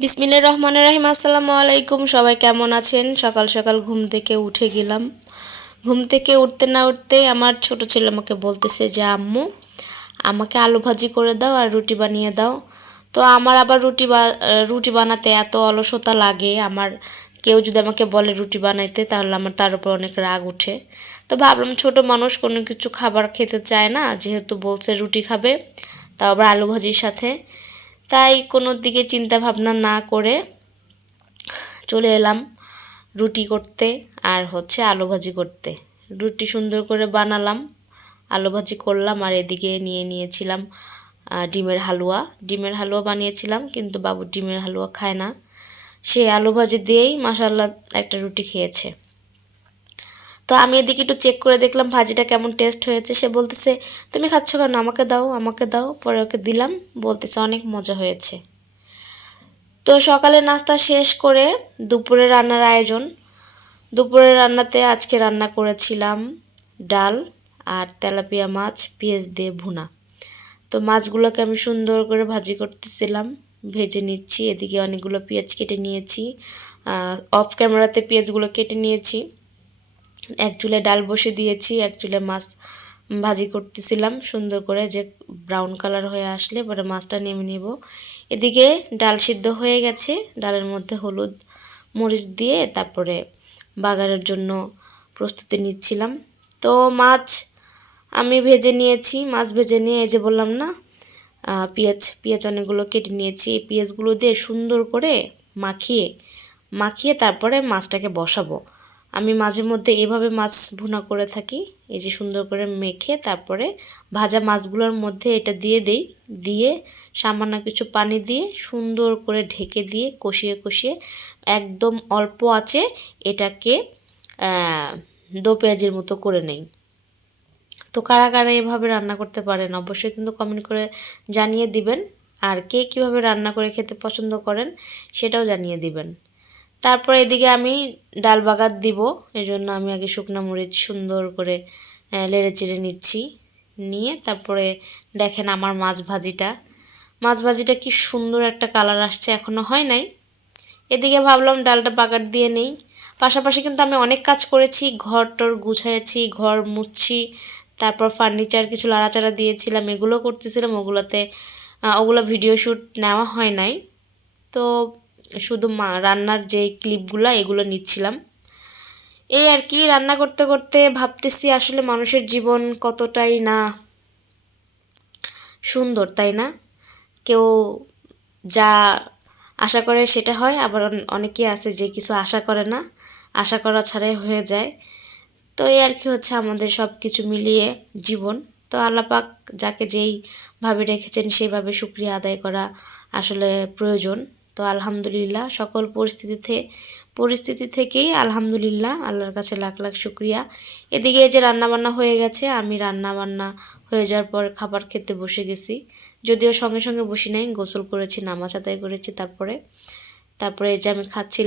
বিসমিল্লা রহমান রাহিম, আসসালামু আলাইকুম। সবাই কেমন আছেন? সকাল সকাল ঘুম থেকে উঠে গেলাম। ঘুম থেকে উঠতে না উঠতেই আমার ছোট ছেলে আমাকে বলতেছে যে, আম্মু, আমাকে আলু ভাজি করে দাও আর রুটি বানিয়ে দাও। তো আমার আবার রুটি রুটি বানাতে এত অলসতা লাগে। আমার কেউ যদি আমাকে বলে রুটি বানাইতে, তাহলে আমার তার উপর অনেক রাগ উঠে। তো ভাবলাম ছোট মানুষ, কোনো কিছু খাবার খেতে চায় না, যেহেতু বলছে রুটি খাবে, তাও আবার আলু ভাজির সাথে। তাই কোনো দিকে চিন্তা ভাবনা না করে চলে এলাম রুটি করতে আর হচ্ছে আলু ভাজি করতে। রুটি সুন্দর করে বানালাম, আলু ভাজি করলাম আর এদিকে নিয়ে নিয়েছিলাম ডিমের হালুয়া। ডিমের হালুয়া বানিয়েছিলাম কিন্তু বাবু ডিমের হালুয়া খায় না। সে আলু ভাজি দিয়েই মাসাল্লাহ একটা রুটি খেয়েছে। তো আমি এদিকে একটু চেক করে দেখলাম ভাজিটা কেমন টেস্ট হয়েছে। সে বলতেছে, তুমি খাচ্ছ কেন? আমাকে দাও আমাকে দাও। পরে ওকে দিলাম, বলতেছে, অনেক মজা হয়েছে। তো সকালে নাস্তা শেষ করে দুপুরে রান্নার আয়োজন। দুপুরে রান্নাতে আজকে রান্না করেছিলাম ডাল আর তেলাপিয়া মাছ, পেঁয়াজ দিয়ে ভুনা। তো মাছগুলোকে আমি সুন্দর করে ভাজি করতেছিলাম, ভেজে নিচ্ছি। এদিকে অনেকগুলো পেঁয়াজ কেটে নিয়েছি অফ ক্যামেরাতে পেঁয়াজগুলো কেটে নিয়েছি। এক চুলে ডাল বসে দিয়েছি, এক চুলে মাছ ভাজি করতেছিলাম, সুন্দর করে যে ব্রাউন কালার হয়ে আসলে পরে মাছটা নেমে নেব। এদিকে ডাল সিদ্ধ হয়ে গেছে, ডালের মধ্যে হলুদ মরিচ দিয়ে তারপরে বাগারের জন্য প্রস্তুতি নিচ্ছিলাম। তো মাছ আমি ভেজে নিয়েছি, মাছ ভেজে নিয়ে এই যে বললাম না পেঁয়াজ পেঁয়াজ অনেকগুলো কেটে নিয়েছি, পেঁয়াজগুলো দিয়ে সুন্দর করে মাখিয়ে মাখিয়ে তারপরে মাছটাকে বসাবো। আমি মাঝে মধ্যে এভাবে মাছ ভুনা করে থাকি। এই যে সুন্দর করে মেখে তারপরে ভাজা মাছগুলোর মধ্যে এটা দিয়ে দেই। দিয়ে সামান্য কিছু পানি দিয়ে সুন্দর করে ঢেকে দিয়ে কষিয়ে কষিয়ে একদম অল্প আছে এটাকে দো পেঁয়াজের মতো করে নেই। তো কারা কারা এভাবে রান্না করতে পারেন অবশ্যই কিন্তু কমেন্ট করে জানিয়ে দিবেন। আর কে কীভাবে রান্না করে খেতে পছন্দ করেন সেটাও জানিয়ে দিবেন। তারপর এদিকে আমি ডাল বাগার দিব এই জন্য আমি আগে শুকনো মরিচ সুন্দর করে লেড়ে চেড়ে নিচ্ছি। নিয়ে তারপরে দেখেন আমার মাছ ভাজিটা। মাছ ভাজিটা কি সুন্দর একটা কালার আসছে এখনও হয় নাই। এদিকে ভাবলাম ডালটা বাগার দিয়ে নেই। পাশাপাশি কিন্তু আমি অনেক কাজ করেছি, ঘর টর গুছাইছি ঘর মুছছি, তারপর ফার্নিচার কিছু লাড়াচাড়া দিয়েছিলাম, এগুলো করতেছিলাম, ওগুলোতে ওগুলো ভিডিও শ্যুট নেওয়া হয় নাই। তো শুধু মা, রান্নার যে ক্লিপগুলো এগুলো নিচ্ছিলাম। এই আর কি, রান্না করতে করতে ভাবতেছি আসলে মানুষের জীবন কতটাই না সুন্দর, তাই না? কেউ যা আশা করে সেটা হয়, আবার অন- অনেকে আছে যে কিছু আশা করে না, আশা করা ছাড়াই হয়ে যায়। তো এই আর কি হচ্ছে, আমাদের সব কিছু মিলিয়ে জীবন। তো আল্লাপাক যাকে যেইভাবে রেখেছেন সেইভাবে শুক্রিয়া আদায় করা আসলে প্রয়োজন। তো আলহামদুলিল্লাহ সকল পরিস্থিতিতে, পরিস্থিতি থেকেই আলহামদুলিল্লাহ আল্লাহর কাছে লাখ লাখ শুক্রিয়া। এদিকে এই যে রান্নাবান্না হয়ে গেছে, আমি রান্নাবান্না হয়ে যাওয়ার পর খাবার খেতে বসে গেছি। যদিও সঙ্গে সঙ্গে বসি নাই, গোসল করেছি, নামাজ আদায় করেছি তারপরে। তারপরে এই যে আমি খাচ্ছি